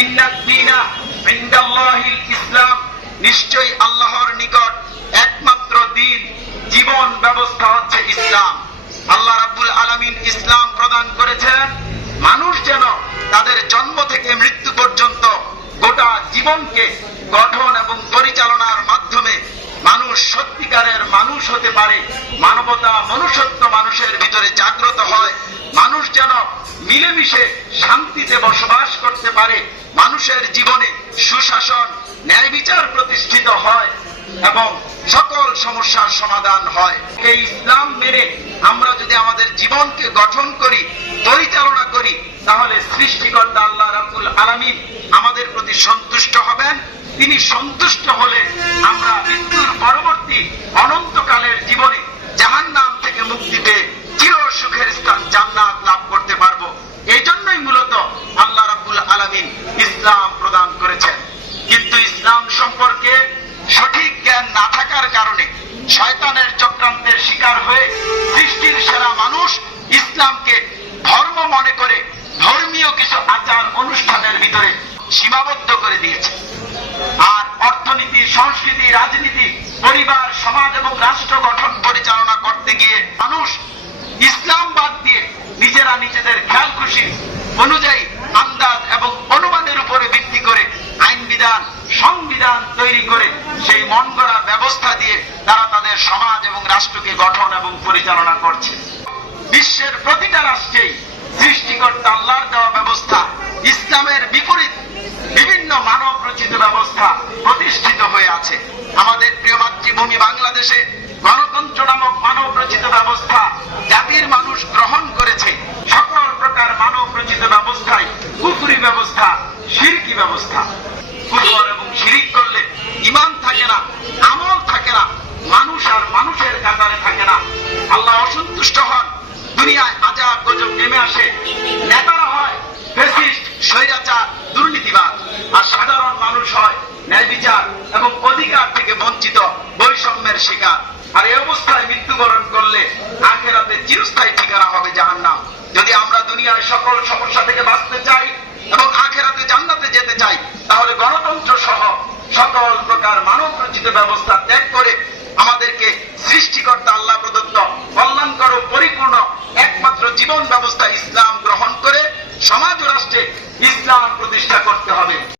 ইন্নাদ-দীনা ইনদাল্লাহিল ইসলাম, নিশ্চয়ই আল্লাহর নিকট একমাত্র দ্বীন, জীবন ব্যবস্থা হচ্ছে ইসলাম। আল্লাহ রাব্বুল আলামিন ইসলাম প্রদান করেছেন মানুষ যেন তাদের জন্ম থেকে মৃত্যু পর্যন্ত গোটা জীবনকে গঠন এবং পরিচালনার মাধ্যমে মানুষ সত্যিকারের মানুষ হতে পারে, মানবতা মনুষ্যত্ব মানুষের ভিতরে জাগ্রত হয়, মানুষ যেন মিলেমিশে শান্তিতে বসবাস করতে পারে, মানুষের জীবনে সুশাসন ন্যায় বিচার প্রতিষ্ঠিত হয় এবং সকল সমস্যার সমাধান হয়। এই ইসলাম মেনে আমরা যদি আমাদের জীবনকে গঠন করি, পরিচালনা করি, তাহলে সৃষ্টিকর্তা আল্লাহ রাব্বুল আলামিন আমাদের প্রতি সন্তুষ্ট হবেন। তিনি সন্তুষ্ট হলে আমরা মৃত্যুর পরবর্তী অনন্তকালের জীবনে জাহান্নাম থেকে মুক্তি পেয়ে চির সুখের স্থান জান্নাত লাভ করতে পারবো। এই জন্যই মূলত আল্লাহ রাব্বুল আলামিন ইসলাম প্রদান করেছেন। কিন্তু ইসলাম সম্পর্কে সঠিক জ্ঞান না থাকার কারণে শয়তানের চক্রান্তের শিকার হয়ে সৃষ্টির সেরা মানুষ ইসলামকে ধর্ম মনে করে ধর্মীয় কিছু আচার অনুষ্ঠানের ভিতরে সীমাবদ্ধ করে দিয়েছে। আর অর্থনীতি, সংস্কৃতি, রাজনীতি, পরিবার, সমাজ এবং রাষ্ট্র গঠন পরিচালনা করতে গিয়ে মানুষ ইসলাম বাদ দিয়ে নিজেরা নিজেদের খেয়াল খুশি অনুযায়ী আন্দাজ এবং অনুমানের উপরে ভিত্তি করে আইন বিধান, সংবিধান তৈরি করে সেই মন গড়া ব্যবস্থা দিয়ে তারা তাদের সমাজ এবং রাষ্ট্রকে গঠন এবং পরিচালনা করছে। বিশ্বের প্রতিটা রাষ্ট্রেই সৃষ্টিকর্তা আল্লাহর দেওয়া ব্যবস্থা ইসলামের বিপরীত বিভিন্ন মানব রচিত ব্যবস্থা প্রতিষ্ঠিত হয়ে আছে। আমাদের প্রিয় মাতৃভূমি বাংলাদেশে গণতন্ত্র নামক মানব রচিত ব্যবস্থা জাতির মানুষ গ্রহণ করেছে। সকল প্রকার মানব রচিত ব্যবস্থায় কুফরি ব্যবস্থা, শিরকি ব্যবস্থা। কুফর এবং শিরিক করলে ঈমান থাকে না, আমল থাকে না, মানুষ আর মানুষের কাতারে থাকে না। আল্লাহ অসন্তুষ্ট হন, দুনিয়ায় আজাব গজব নেমে আসে, নেতারা হয় ফ্যাসিস্ট, স্বৈরাচার, দুর্নীতিবাদ, আর সাধারণ মানুষ হয় ন্যায় বিচার এবং অধিকার থেকে বঞ্চিত, বৈষম্যের শিকার। আর এই অবস্থায় মৃত্যুবরণ করলে আখিরাতে চিরস্থায়ী ঠিকানা হবে জাহান্নাম। যদি আমরা দুনিয়ায় সকল সমস্যা থেকে বাঁচতে চাই এবং আখিরাতে জান্নাতে যেতে চাই, তাহলে গণতন্ত্র সহ সকল প্রকার মানব রচিত ব্যবস্থা ত্যাগ